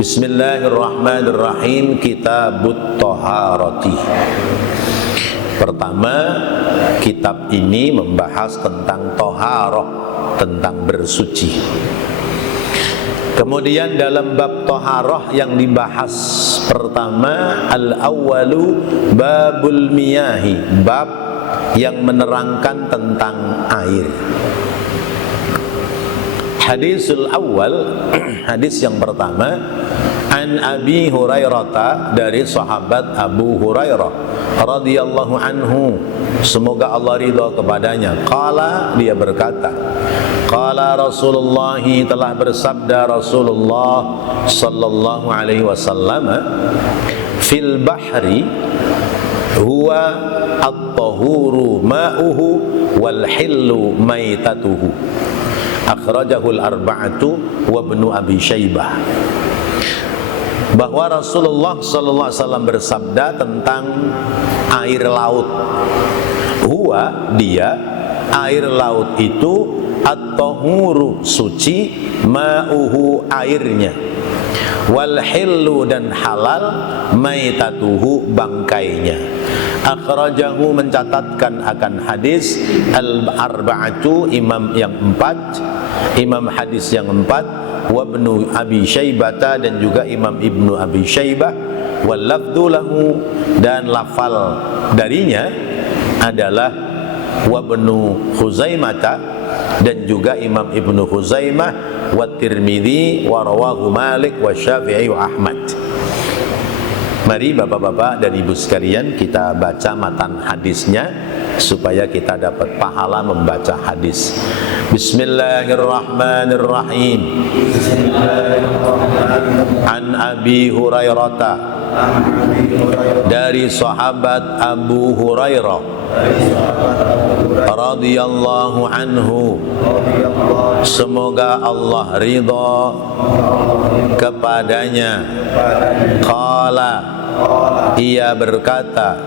Bismillahirrahmanirrahim. Kitabut Thaharati. Pertama, kitab ini membahas tentang toharoh, tentang bersuci. Kemudian dalam bab toharoh yang dibahas pertama, al-awwalu babul miyahi, bab yang menerangkan tentang air. Hadisul awal, hadis yang pertama, an Abi Hurairah, dari sahabat Abu Hurairah radhiyallahu anhu, semoga Allah ridha kepadanya. Qala, dia berkata, qala Rasulullah, telah bersabda Rasulullah sallallahu alaihi wasallam, fil bahri huwa at-tahuru ma'uhu wal hillu maitatuhu. Akhrajahul arba'atu wa ibnu Abi Syaibah. Bahwa Rasulullah sallallahu alaihi wasallam bersabda tentang air laut. Huwa, dia, air laut itu at-tahuru, suci, ma'uhu, airnya, wal hillu, dan halal, maitatuhu, bangkainya. Akhrajahu, mencatatkan akan hadis al-arba'atu, imam yang empat, imam hadis yang empat, wa ibnu Abi Syaibata, dan juga imam ibnu Abi Syaibah, wal lafdhu lahu, dan lafal darinya adalah wa ibnu Khuzaimata, dan juga imam ibnu Khuzaimah, wa Tirmidzi, wa rawahu Malik, wa Syafi'i, wa Ahmad. Mari bapak-bapak dan ibu sekalian, kita baca matan hadisnya supaya kita dapat pahala membaca hadis. Bismillahirrahmanirrahim. An Abi Hurairah, dari sahabat Abu Hurairah radhiyallahu anhu, semoga Allah ridha kepadanya. Qala, ia berkata,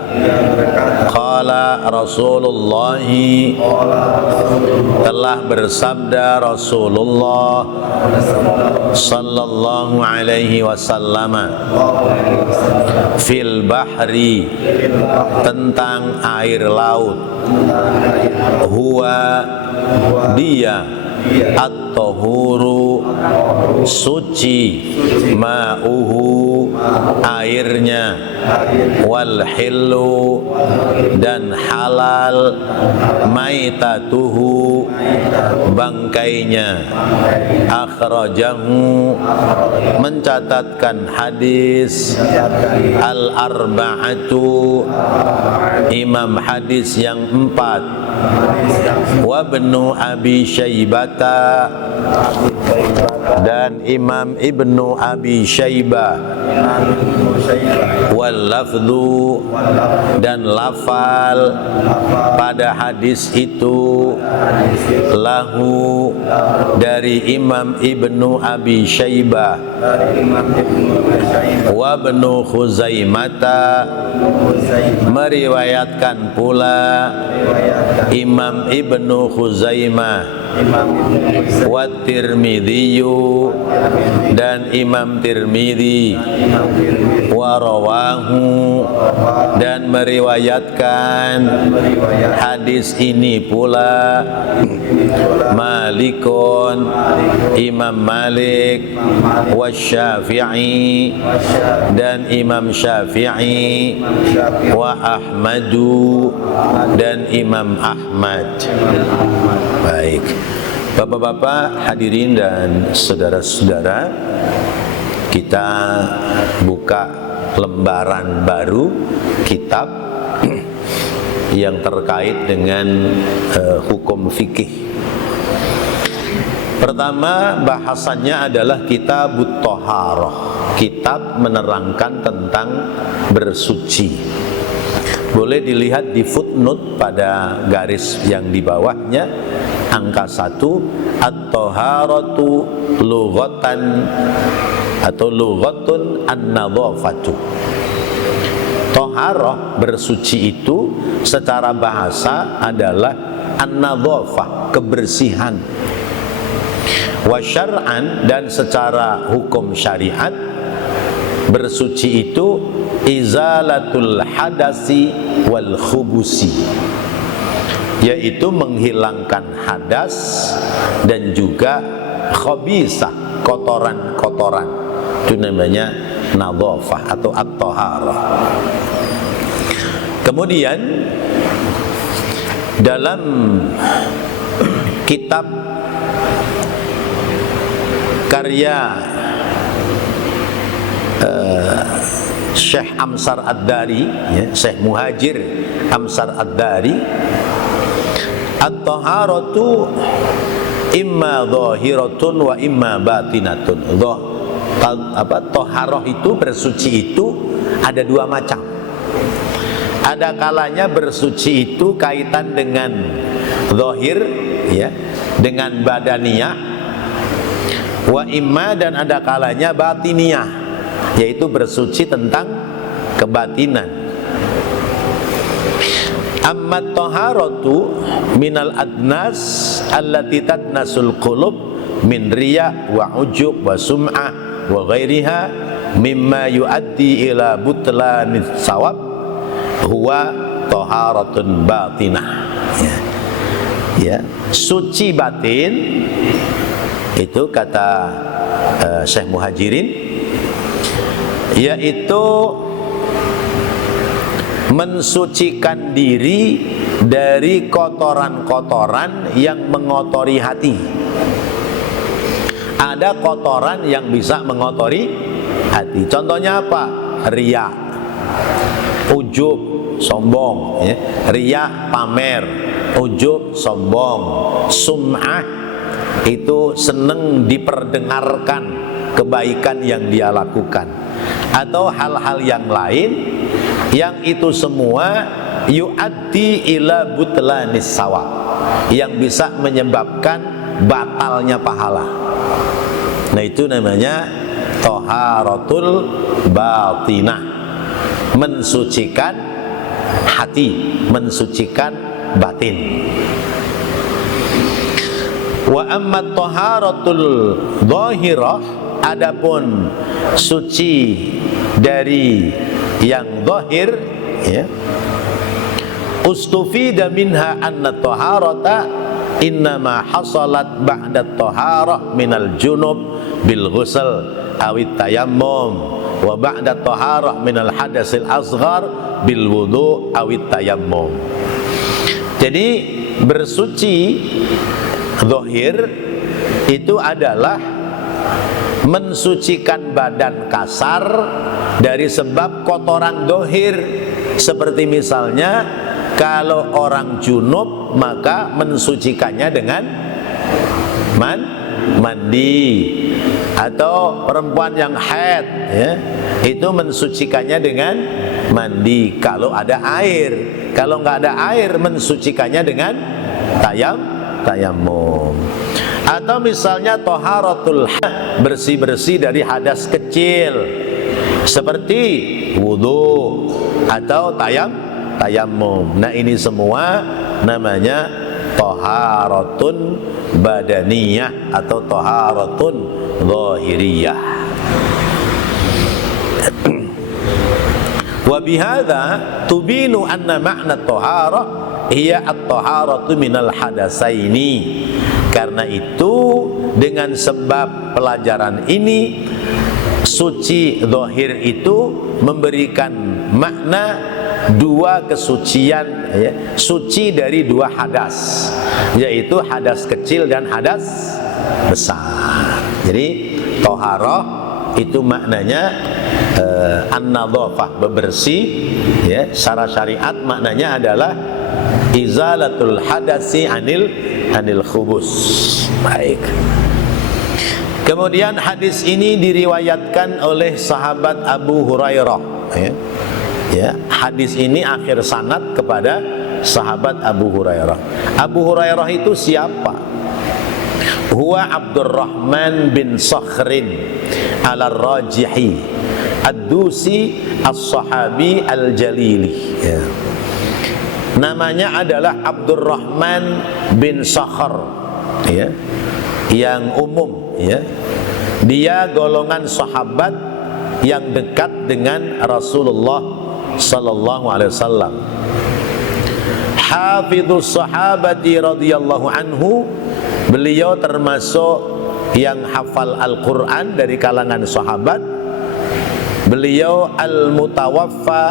qala Rasulullah, telah bersabda Rasulullah sallallahu alaihi wasallam, fil bahri, tentang air laut, huwa, dia, at-tahuru, suci, ma'uhu, airnya, wal hillu, dan halal, maitatuhu, bangkainya. Akhrajahu, mencatatkan hadis al-arba'atu, imam hadis yang empat, wa ibnu Abi Syaibata, dan imam ibnu Abi Syaibah, wal lafdhu, dan lafal pada hadis itu, lahu, dari imam ibnu Abi Syaibah, wa ibnu Khuzaimata, meriwayatkan pula imam ibnu Khuzaimah, wa Tirmidzi, dan imam Tirmidzi, wa rawahu, dan meriwayatkan hadis ini pula Malikun, imam Malik, wa Syafi'i, dan imam Syafi'i, wa Ahmadu, dan imam Ahmad. Baik, bapak-bapak, hadirin dan saudara-saudara, kita buka lembaran baru kitab yang terkait dengan hukum fikih. Pertama, bahasannya adalah Kitabut Thaharah, kitab menerangkan tentang bersuci. Boleh dilihat di footnote pada garis yang di bawahnya, angka 1, at-thaharatu lughatan atau lughatun an-nadhafatu. Thaharah, bersuci itu secara bahasa adalah an-nadhafah, kebersihan. Wa syar'an, dan secara hukum syariat bersuci itu izalatul hadasi wal khubusi, yaitu menghilangkan hadas dan juga khabisah, kotoran-kotoran. Itu namanya nadhafah atau at-taharah. Kemudian dalam kitab karya Syekh Amsar Ad-Dari, ya, Syekh Muhajir Amsar Ad-Dari, at-taharatu imma zahiratun wa imma batinatun. Taharah itu, bersuci itu ada dua macam. Ada kalanya bersuci itu kaitan dengan zahir, ya, dengan badaniyah, wa imma, dan ada kalanya batiniyah, yaitu bersuci tentang kebatinan. Amma taharatu minal adnas allati tadnasul qulub min riya wa ujub wa sum'ah wa ghairiha mimma yuaddi ila butlanis sawab huwa taharatun batinah. Ya, suci batin itu kata Syekh Muhajirin, yaitu mensucikan diri dari kotoran-kotoran yang mengotori hati. Ada kotoran yang bisa mengotori hati. Contohnya apa? Riya, ujub, sombong, ya. Riya, pamer, ujub, sombong, sum'ah, itu seneng diperdengarkan kebaikan yang dia lakukan, atau hal-hal yang lain yang itu semua yu'addi ila butlanis sawab, yang bisa menyebabkan batalnya pahala. Nah, itu namanya taharatul batinah, mensucikan hati, mensucikan batin. Wa amma taharatul zahirah, adapun suci dari yang zahir, ya, ustufida minha anna taharata innama hasalat ba'da taharah minal junub bil ghusl awit tayammum wa ba'da taharah minal hadasil asghar bil wudu awit tayammum. Jadi bersuci zahir itu adalah mensucikan badan kasar dari sebab kotoran zahir. Seperti misalnya kalau orang junub, maka mensucikannya dengan mandi, atau perempuan yang haid, ya, itu mensucikannya dengan mandi kalau ada air. Kalau nggak ada air, mensucikannya dengan tayammum. Atau misalnya taharatul bersih-bersih dari hadas kecil seperti wudu atau tayammum. Nah, ini semua namanya taharatun badaniyah atau taharatun zahiriyah. Wa bihadza tubinu anna ma'na taharah hiya at-taharatu minal hadasaini. Karena itu, dengan sebab pelajaran ini, suci zahir itu memberikan makna dua kesucian, ya, suci dari dua hadas, yaitu hadas kecil dan hadas besar. Jadi toharoh itu maknanya an-nadhafah, bebersih, ya. Secara syariat maknanya adalah izalatul hadasi anil khubus. Baik. Kemudian hadis ini diriwayatkan oleh sahabat Abu Hurairah, ya. Ya, hadis ini akhir sanad kepada sahabat Abu Hurairah. Abu Hurairah itu siapa? Huwa Abdurrahman bin Sakhrin al-Rajihi ad-Dusi as-Sahabi al-Jalili, ya. Namanya adalah Abdurrahman bin Sakhr, ya, yang umum, ya. Dia golongan sahabat yang dekat dengan Rasulullah sallallahu alaihi wasallam. Hafidzus sahabati radhiyallahu anhu, beliau termasuk yang hafal Al-Quran dari kalangan sahabat. Beliau al-mutawaffa,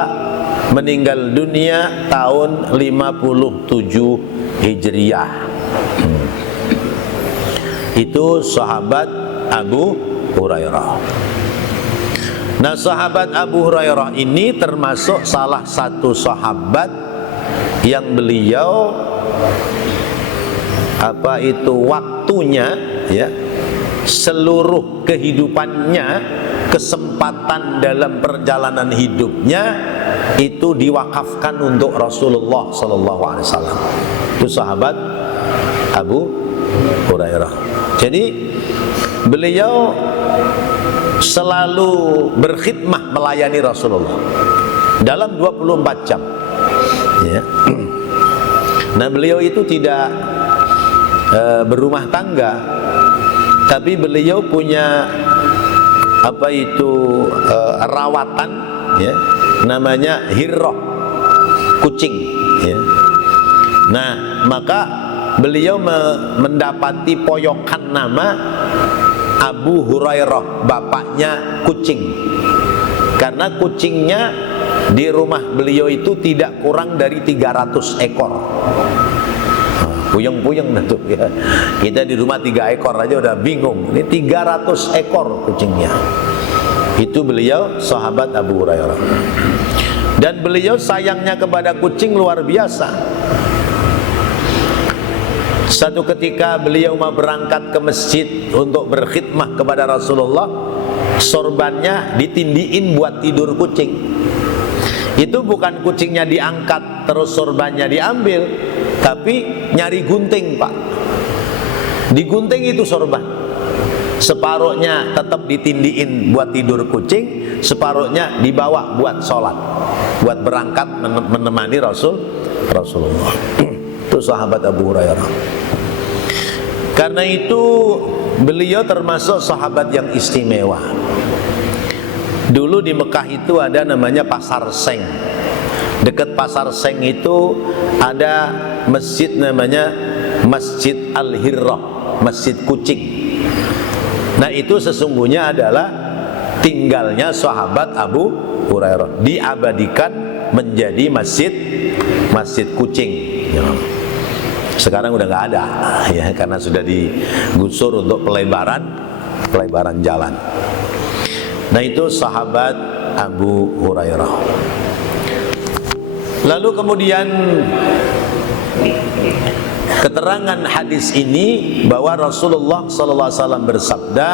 meninggal dunia tahun 57 Hijriah. Itu sahabat Abu Hurairah. Nah, sahabat Abu Hurairah ini termasuk salah satu sahabat yang beliau waktunya, ya, seluruh kehidupannya, kesempatan dalam perjalanan hidupnya itu diwakafkan untuk Rasulullah sallallahu alaihi wasallam. Itu sahabat Abu Hurairah. Jadi beliau selalu berkhidmah melayani Rasulullah dalam 24 jam, ya. Nah, beliau itu tidak berumah tangga, tapi beliau punya rawatan, ya, namanya hirrah, kucing, ya. Nah, maka beliau mendapati poyokan nama Abu Hurairah, bapaknya kucing, karena kucingnya di rumah beliau itu tidak kurang dari 300 ekor. Puyeng-puyeng tuh, ya. Kita di rumah 3 ekor aja udah bingung. Ini 300 ekor kucingnya. Itu beliau sahabat Abu Hurairah. Dan beliau sayangnya kepada kucing luar biasa. Satu ketika beliau mau berangkat ke masjid untuk berkhidmah kepada Rasulullah, sorbannya ditindiin buat tidur kucing. Itu bukan kucingnya diangkat terus sorbannya diambil, tapi nyari gunting, Pak. Digunting itu sorban. Separuhnya tetap ditindiin buat tidur kucing, separuhnya dibawa buat sholat, buat berangkat menemani Rasulullah. Itu sahabat Abu Hurairah. Karena itu beliau termasuk sahabat yang istimewa. Dulu di Mekah itu ada namanya Pasar Seng. Dekat Pasar Seng itu ada masjid namanya Masjid Al-Hirrah, Masjid Kucing. Nah, itu sesungguhnya adalah tinggalnya sahabat Abu Hurairah, diabadikan menjadi masjid kucing. Sekarang udah nggak ada, ya, karena sudah digusur untuk pelebaran jalan. Nah, itu sahabat Abu Hurairah. Lalu kemudian keterangan hadis ini bahwa Rasulullah sallallahu alaihi wasallam bersabda,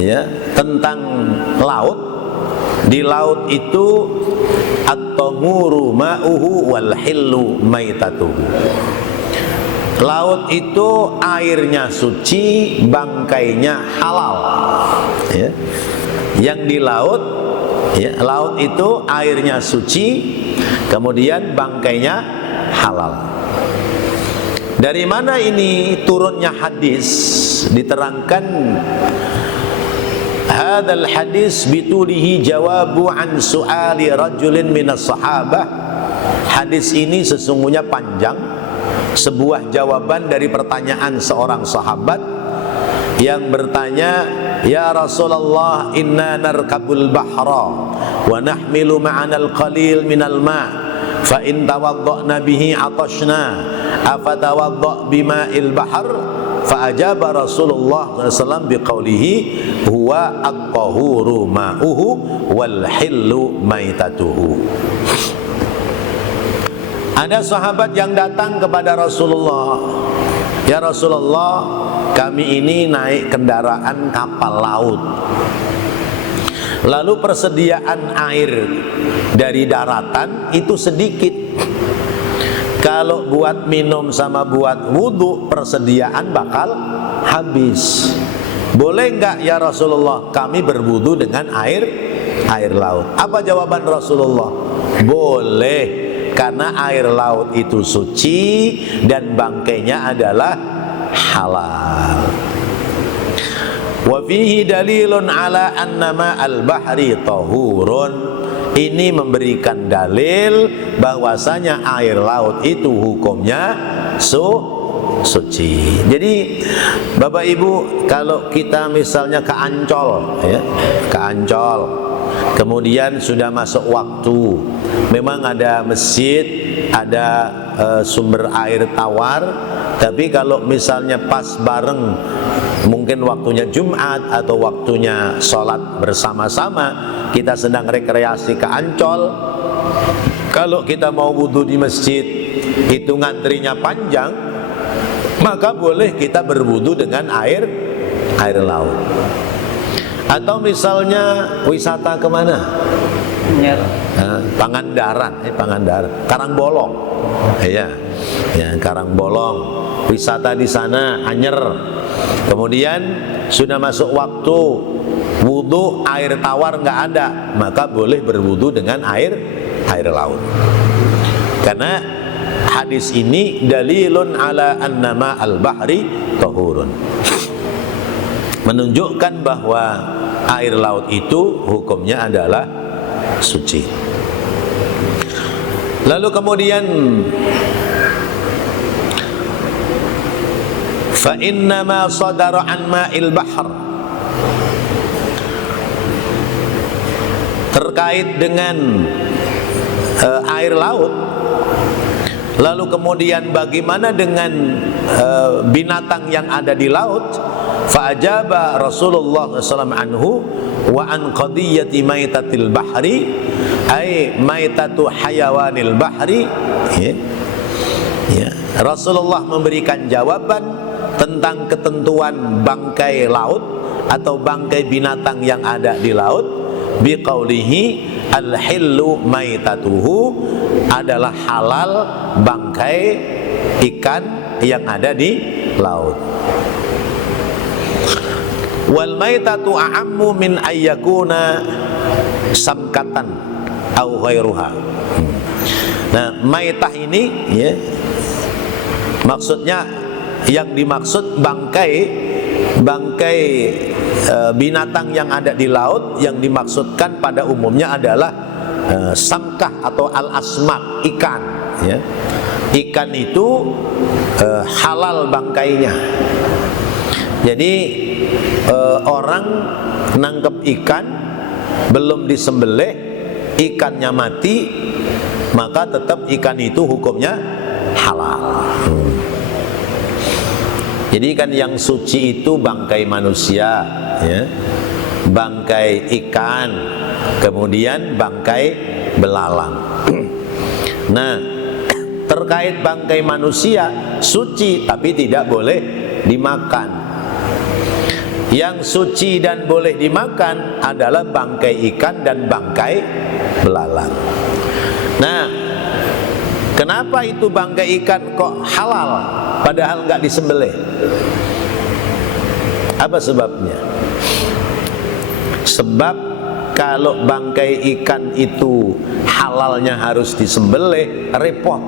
ya, tentang laut. Di laut itu at-tahuru ma'uhu wal hillu maitatuhu. Laut itu airnya suci, bangkainya halal, ya. Yang di laut, ya, laut itu airnya suci, kemudian bangkainya halal. Dari mana ini turunnya hadis? Diterangkan, hadzal hadis bitulihi jawabu an su'ali rajulin minas sahabah. Hadis ini sesungguhnya panjang, sebuah jawaban dari pertanyaan seorang sahabat yang bertanya, ya Rasulullah, inna narkabul bahra wa nahmilu ma'ana al-qalil minal ma' fa in tawadda'na bihi atashna afatawadda' bima'il bahr. Fa ajaba Rasulullah SAW biqaulihi huwa at-tahuru ma'uhu wal hillu maitatuhu. Ada sahabat yang datang kepada Rasulullah, ya Rasulullah, kami ini naik kendaraan kapal laut, lalu persediaan air dari daratan itu sedikit. Kalau buat minum sama buat wudhu persediaan bakal habis. Boleh enggak ya Rasulullah kami berwudhu dengan air laut? Apa jawaban Rasulullah? Boleh, karena air laut itu suci dan bangkainya adalah halal. Wa fihi dalilun ala annama al-bahri tahurun. Ini memberikan dalil bahwasanya air laut itu hukumnya suci. Jadi Bapak Ibu, kalau kita misalnya ke Ancol, ya, ke Ancol, kemudian sudah masuk waktu, memang ada masjid, ada sumber air tawar, tapi kalau misalnya pas bareng, mungkin waktunya Jumat atau waktunya sholat bersama-sama, kita sedang rekreasi ke Ancol, kalau kita mau wudhu di masjid itu ngantrinya panjang, maka boleh kita berwudhu dengan air laut. Atau misalnya wisata kemana? Pangandaran, Karangbolong, ya, Karangbolong, wisata di sana Anyer. Kemudian sudah masuk waktu wudhu, air tawar nggak ada, maka boleh berwudhu dengan air laut. Karena hadis ini dalilun ala annama al-bahri tahurun, menunjukkan bahwa air laut itu hukumnya adalah suci. Lalu kemudian fa innama sadara an ma'il bahr, terkait dengan air laut. Lalu kemudian bagaimana dengan binatang yang ada di laut? Fa ajaba Rasulullah sallallahu anhu wa an qadiyati maitatil bahri ay maitatu hayawanil bahri, ya. Rasulullah memberikan jawaban tentang ketentuan bangkai laut atau bangkai binatang yang ada di laut biqaulihi al-hillu maitatuhu, adalah halal bangkai ikan yang ada di laut. Wal maitatu a'ammu min ayyakuna samkatan au ghairuha. Nah, maitah ini, ya, maksudnya yang dimaksud bangkai binatang yang ada di laut, yang dimaksudkan pada umumnya adalah samkah atau al-asmak, ikan, ya. Ikan itu halal bangkainya. Jadi orang nangkep ikan belum disembelih, ikannya mati, maka tetap ikan itu hukumnya halal. Jadi kan yang suci itu bangkai manusia, ya, bangkai ikan, kemudian bangkai belalang. Nah, terkait bangkai manusia suci tapi tidak boleh dimakan. Yang suci dan boleh dimakan adalah bangkai ikan dan bangkai belalang. Nah, kenapa itu bangkai ikan kok halal padahal nggak disembelih? Apa sebabnya? Sebab kalau bangkai ikan itu halalnya harus disembelih, repot.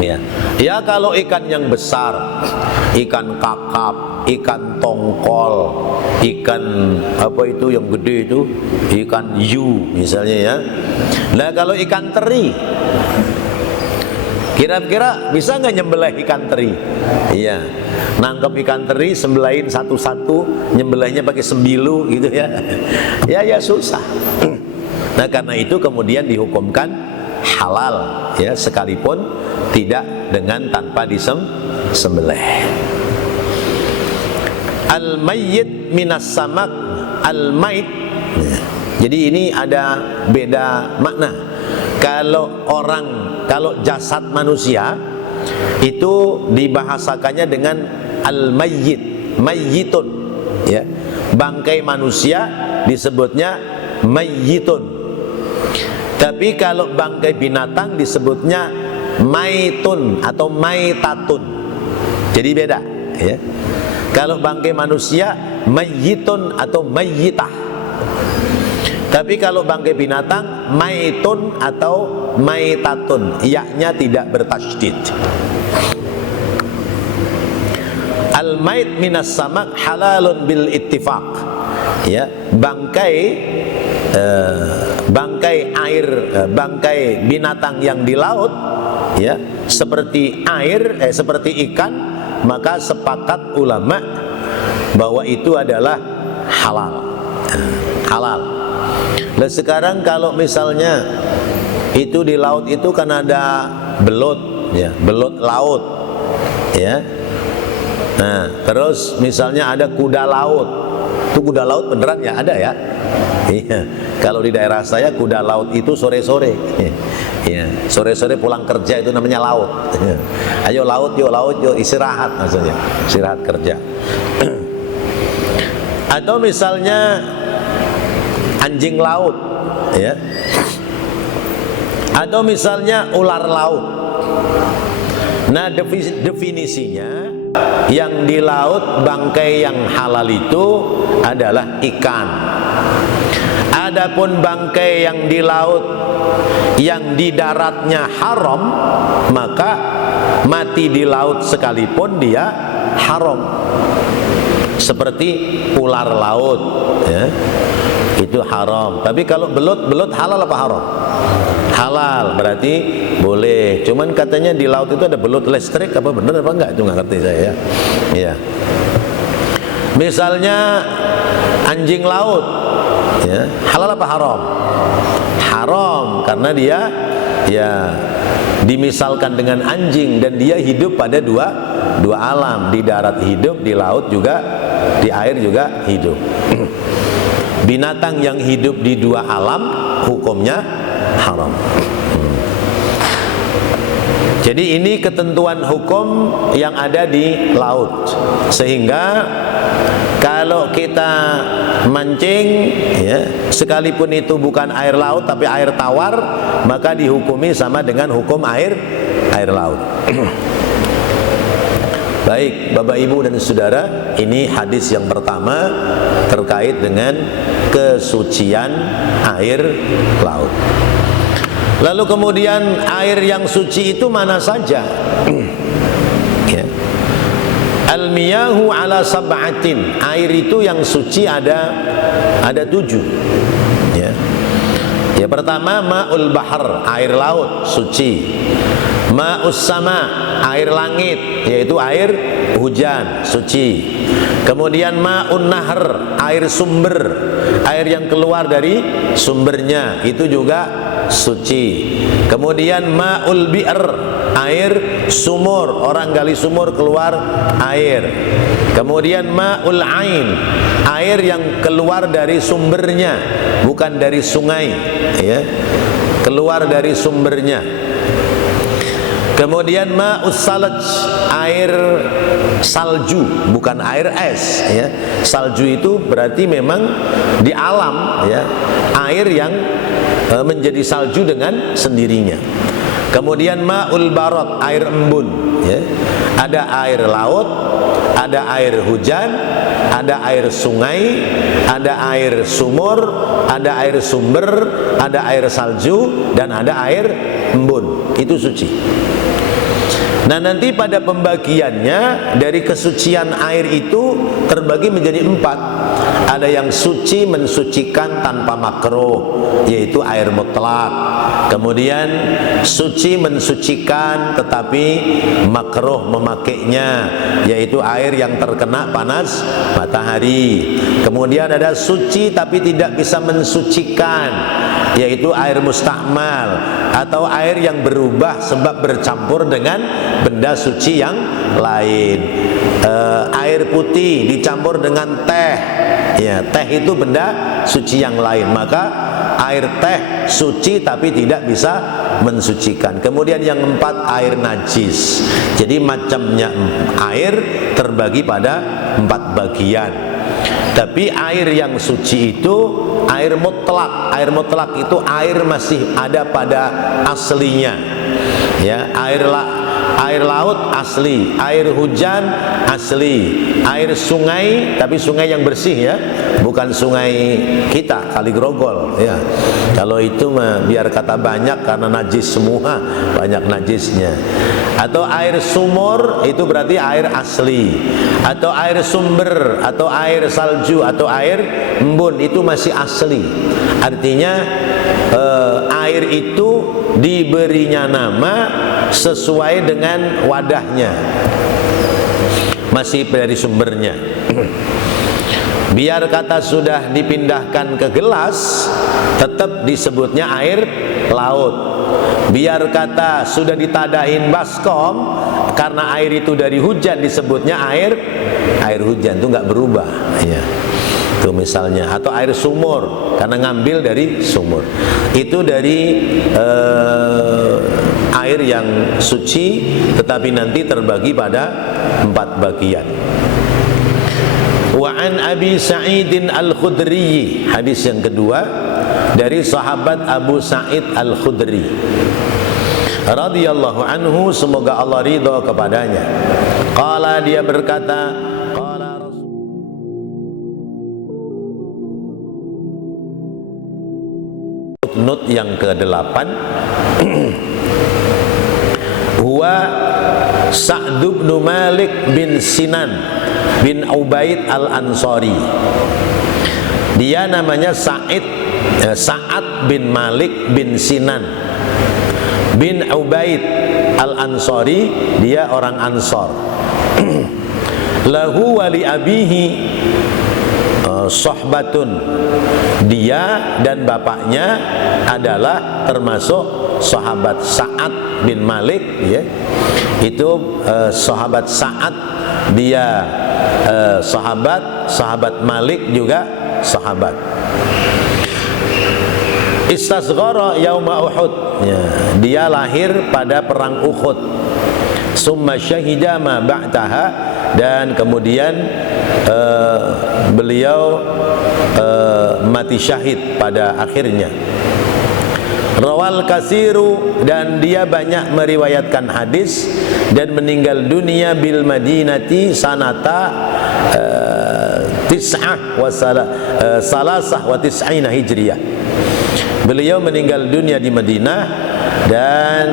Ya, kalau ikan yang besar, ikan kakap, ikan tongkol, ikan apa itu yang gede itu, ikan hiu misalnya, ya. Nah, kalau ikan teri, kira-kira bisa nggak nyembelih ikan teri? Iya, nangkep ikan teri, sembelahin satu-satu, nyembelihnya pakai sembilu gitu, ya. Ya susah. Nah, karena itu kemudian dihukumkan halal, ya, sekalipun tidak dengan tanpa disembelih. Al-mayyit minas samak, al-mayt. Jadi ini ada beda makna. Kalau jasad manusia itu dibahasakannya dengan al-mayyit, mayyitun, ya. Bangkai manusia disebutnya mayyitun. Tapi kalau bangkai binatang disebutnya maitun atau maitatun. Jadi beda, ya. Kalau bangkai manusia mayyitun atau mayyitah. Tapi kalau bangkai binatang maitun atau maitatun, yaknya tidak bertasydid. al-mait minas samak halalun bil ittifaq. Ya, bangkai air, bangkai binatang yang di laut, ya, seperti air, seperti ikan, maka sepakat ulama bahwa itu adalah halal. Halal. Nah sekarang kalau misalnya itu di laut itu kan ada belut, ya, belut laut, ya. Nah terus misalnya ada kuda laut, itu kuda laut beneran ya, ada ya. Iya. Kalau di daerah saya kuda laut itu sore-sore, ya, sore-sore pulang kerja itu namanya laut. Ayo laut, yuk istirahat maksudnya, istirahat kerja. Atau misalnya anjing laut, ya, atau misalnya ular laut. Nah definisinya yang di laut bangkai yang halal itu adalah ikan. Adapun bangkai yang di laut yang di daratnya haram, maka mati di laut sekalipun dia haram. Seperti ular laut, ya, itu haram. Tapi kalau belut halal apa haram? Halal, berarti boleh. Cuman katanya di laut itu ada belut listrik, apa bener apa enggak itu nggak ngerti saya, ya. Misalnya anjing laut, ya, halal apa haram? Haram, karena dia, ya, dimisalkan dengan anjing dan dia hidup pada dua alam, di darat hidup, di laut juga, di air juga hidup. Binatang yang hidup di dua alam hukumnya haram. Jadi ini ketentuan hukum yang ada di laut, sehingga kalau kita mancing, ya, sekalipun itu bukan air laut tapi air tawar, maka dihukumi sama dengan hukum air laut. Baik Bapak Ibu dan Saudara, ini hadis yang pertama terkait dengan kesucian air laut. Lalu kemudian air yang suci itu mana saja? Ya. Al-miyahu ala sab'atin. Air itu yang suci ada 7. Ya. Ya, pertama ma'ul bahr, air laut suci. Ma'us sama, air langit, yaitu air hujan, suci. Kemudian ma'un nahr, air sumber, air yang keluar dari sumbernya, itu juga suci. Kemudian ma'ul bi'r, air sumur, orang gali sumur keluar air. Kemudian ma'ul ain, air yang keluar dari sumbernya, bukan dari sungai, ya, keluar dari sumbernya. Kemudian ma'us salaj, air salju, bukan air es, ya. Salju itu berarti memang di alam, ya, air yang menjadi salju dengan sendirinya. Kemudian ma'ul barot, air embun, ya. Ada air laut, ada air hujan, ada air sungai, ada air sumur, ada air sumber, ada air salju, dan ada air embun. Itu suci. Nah nanti pada pembagiannya dari kesucian air itu terbagi menjadi 4. Ada yang suci mensucikan tanpa makruh, yaitu air mutlak. Kemudian suci mensucikan tetapi makruh memakainya, yaitu air yang terkena panas matahari. Kemudian ada suci tapi tidak bisa mensucikan, yaitu air mustakmal, atau air yang berubah sebab bercampur dengan benda suci yang lain. Air putih dicampur dengan teh, ya, teh itu benda suci yang lain, maka air teh suci tapi tidak bisa mensucikan. Kemudian yang 4, air najis. Jadi macamnya air terbagi pada 4 bagian. Tapi air yang suci itu air mutlak. Air mutlak itu air masih ada pada aslinya, ya, air laut asli, air hujan asli, air sungai, tapi sungai yang bersih ya, bukan sungai kita Kali Grogol ya. Kalau itu mah biar kata banyak karena najis semua, banyak najisnya. Atau air sumur itu berarti air asli, atau air sumber, atau air salju, atau air embun itu masih asli. Artinya air itu diberinya nama sesuai dengan wadahnya, masih dari sumbernya. Biar kata sudah dipindahkan ke gelas, tetap disebutnya air laut. Biar kata sudah ditadain baskom, karena air itu dari hujan, disebutnya air hujan, itu nggak berubah ya. Itu misalnya, atau air sumur karena ngambil dari sumur. Itu dari air yang suci, tetapi nanti terbagi pada 4 bagian. Wa an Abi Sa'idin Al-Khudri, hadis yang kedua dari sahabat Abu Sa'id Al-Khudri radhiyallahu anhu, semoga Allah ridha kepadanya. Qala, dia berkata, qala Rasul yang ke-8 huwa Sa'd bin Malik bin Sinan bin Ubaid al-Ansari. Dia namanya Sa'ad bin Malik bin Sinan bin Ubaid al-Ansari, dia orang Ansor. Lahu wali abihi sohbatun, dia dan bapaknya adalah termasuk sahabat. Sa'ad bin Malik ya, itu sahabat Sa'ad, dia sahabat Malik juga sahabat. Istasghara yauma Uhud ya, dia lahir pada perang Uhud. Summa syahida ma ba'daha, dan kemudian beliau mati syahid pada akhirnya. Rawal kasiru, dan dia banyak meriwayatkan hadis, dan meninggal dunia bil Madinati sanata salasah wa tis'ina hijriyah. Beliau meninggal dunia di Madinah dan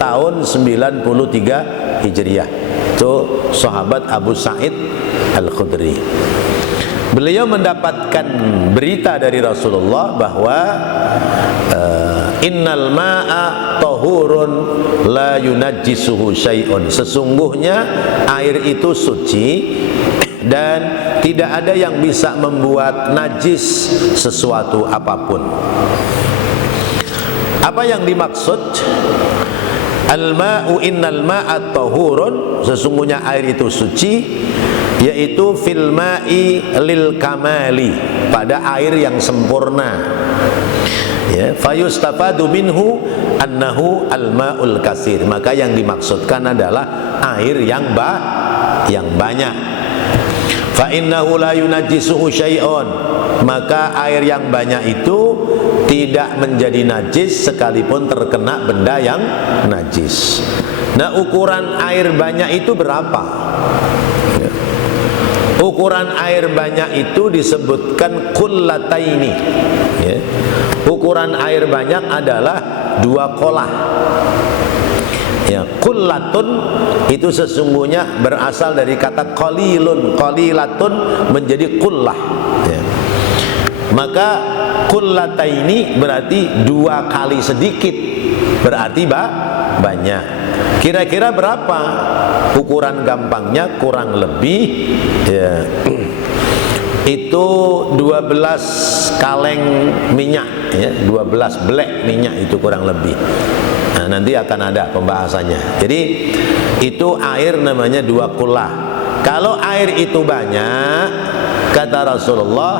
tahun 93 hijriyah. Itu sahabat Abu Sa'id Al-Khudri. Beliau mendapatkan berita dari Rasulullah bahwa innal ma'a tahurun la yunajjisuhu syai'un, sesungguhnya air itu suci dan tidak ada yang bisa membuat najis sesuatu apapun. Apa yang dimaksud al-ma'u innal ma'a tahurun, sesungguhnya air itu suci, yaitu fil ma'i lil kamali, pada air yang sempurna ya. Fayustafadu minhu annahu al-ma'ul kasir, maka yang dimaksudkan adalah air yang banyak. Fa innahu la yunajjisuhu syai'un, maka air yang banyak itu tidak menjadi najis sekalipun terkena benda yang najis. Nah, ukuran air banyak itu berapa? Ya. Ukuran air banyak itu disebutkan qullataini ya. Ukuran air banyak adalah 2 kolah ya. Qullatun itu sesungguhnya berasal dari kata qalilun, qalilatun menjadi qullah ya. Maka qullataini berarti 2 kali sedikit, berarti banyak. Kira-kira berapa? Ukuran gampangnya kurang lebih ya, itu 12 kaleng minyak ya, 12 blek minyak itu kurang lebih. Nah, nanti akan ada pembahasannya. Jadi itu air namanya 2 kullah. Kalau air itu banyak, kata Rasulullah,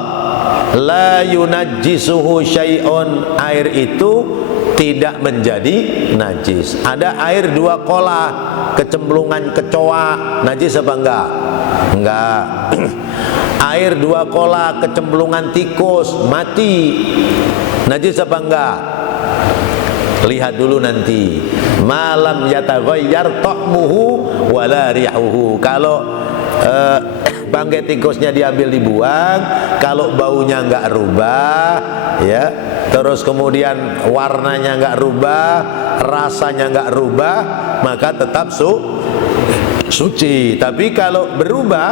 la yunajjisuhu syai'un, air itu tidak menjadi najis. Ada air 2 kolah, kecemplungan kecoa, najis apa enggak? Enggak. Air 2 kolah, kecemplungan tikus, mati, najis apa enggak? Lihat dulu nanti. Malam yataghayyar ta'muhu wala rihuhu. Kalau bangkai tikusnya diambil dibuang, kalau baunya nggak rubah, ya, terus kemudian warnanya nggak rubah, rasanya nggak rubah, maka tetap suci. Tapi kalau berubah,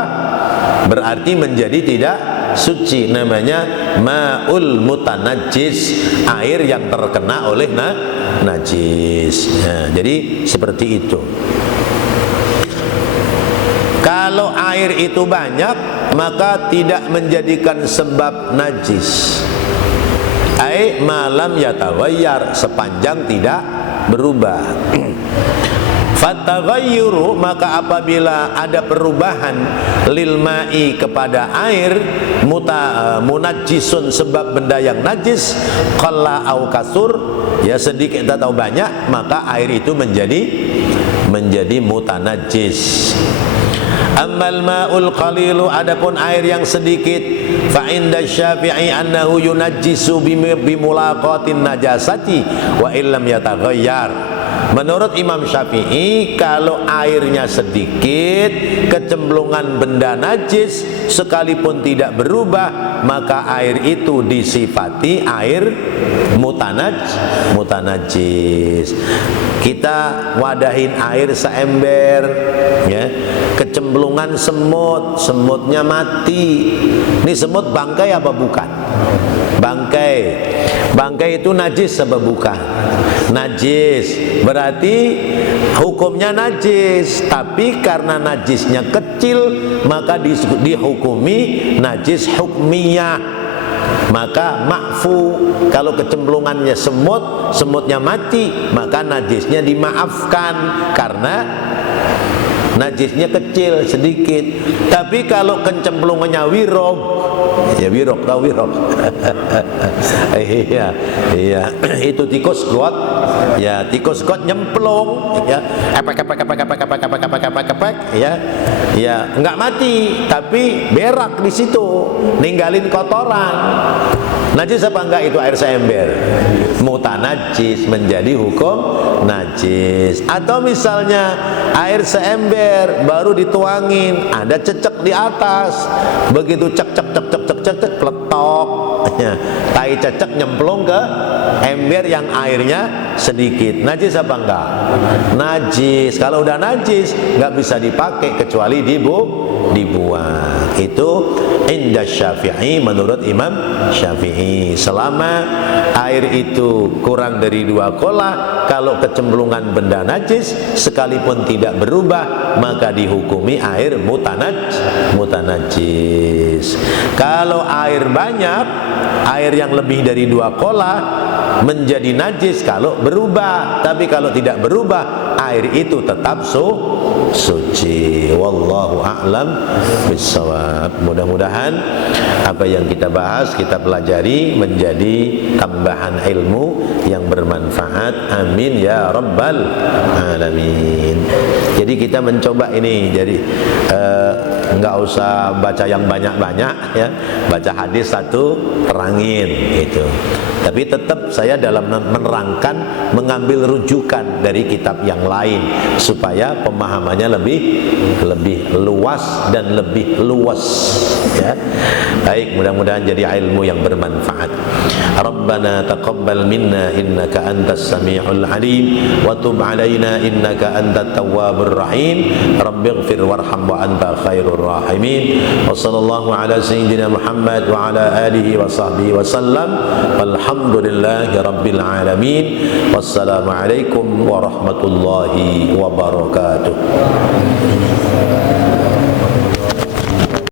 berarti menjadi tidak suci. Namanya ma'ul mutanajjis, air yang terkena oleh najis. Nah, jadi seperti itu. Kalau air itu banyak, maka tidak menjadikan sebab najis. Ai malam yataghayyar, sepanjang tidak berubah. Fataghayyuru, maka apabila ada perubahan lil ma'i kepada air, munajjisun, sebab benda yang najis, qalla au kasur, ya sedikit atau banyak, maka air itu menjadi mutanajjis. Ammal ma'ul qalilu, adapun air yang sedikit, fa inda Syafi'i annahu yunajjisu bimulaqatin najasati wa illam yataghayyar. Menurut Imam Syafi'i, kalau airnya sedikit, kecemplungan benda najis, sekalipun tidak berubah, maka air itu disifati air mutanajis. Kita wadahin air seember, ya, kecemplungan semut, semutnya mati. Ini semut bangkai apa bukan? Bangkai. Bangkai itu najis apa bukan? Najis. Berarti hukumnya najis, tapi karena najisnya kecil, maka dihukumi najis hukmiyah. Maka ma'fu, kalau kecemplungannya semut, semutnya mati, maka najisnya dimaafkan karena najisnya kecil, sedikit. Tapi kalau kecemplungannya wirog, ya wirog, tahu wirog? Iya, itu tikus got, ya tikus got nyemplung, ya, epek, ya, nggak mati, tapi berak di situ, ninggalin kotoran. Najis apa enggak itu air seember? Mutanajis, menjadi hukum najis. Atau misalnya air seember baru dituangin, ada cecek di atas, begitu cek peletok, tai cecek nyemplung ke ember yang airnya sedikit. Najis apa enggak? Najis. Kalau udah najis nggak bisa dipakai kecuali dibuang. Itu inda Syafi'i, menurut Imam Syafi'i. Selama air itu kurang dari 2 kola, kalau kecemplungan benda najis sekalipun tidak berubah, maka dihukumi air mutanajis. Kalau air banyak, air yang lebih dari 2 kola menjadi najis kalau berubah. Tapi kalau tidak berubah, air itu tetap suci. Wallahu a'lam bissawab. Mudah-mudahan apa yang kita bahas, kita pelajari menjadi tambahan ilmu yang bermanfaat. Amin ya rabbal alamin. Jadi kita mencoba ini, jadi enggak usah baca yang banyak-banyak, ya, baca hadis satu terangin itu. Tapi tetap saya dalam menerangkan mengambil rujukan dari kitab yang lain supaya pemahamannya lebih luas dan lebih luas, ya. Baik, mudah-mudahan jadi ilmu yang bermanfaat. Rabbana taqabbal minna innaka antas samiul alim wa tub alaina innaka antat tawwabur rahim. Rabbighfir warham wa anta khairur rahimin. Wa sallallahu ala sayyidina Muhammad wa ala alihi wa sahbihi wa sallam. Walhamdulillahi rabbil alamin. Wassalamu alaikum warahmatullahi wabarakatuh.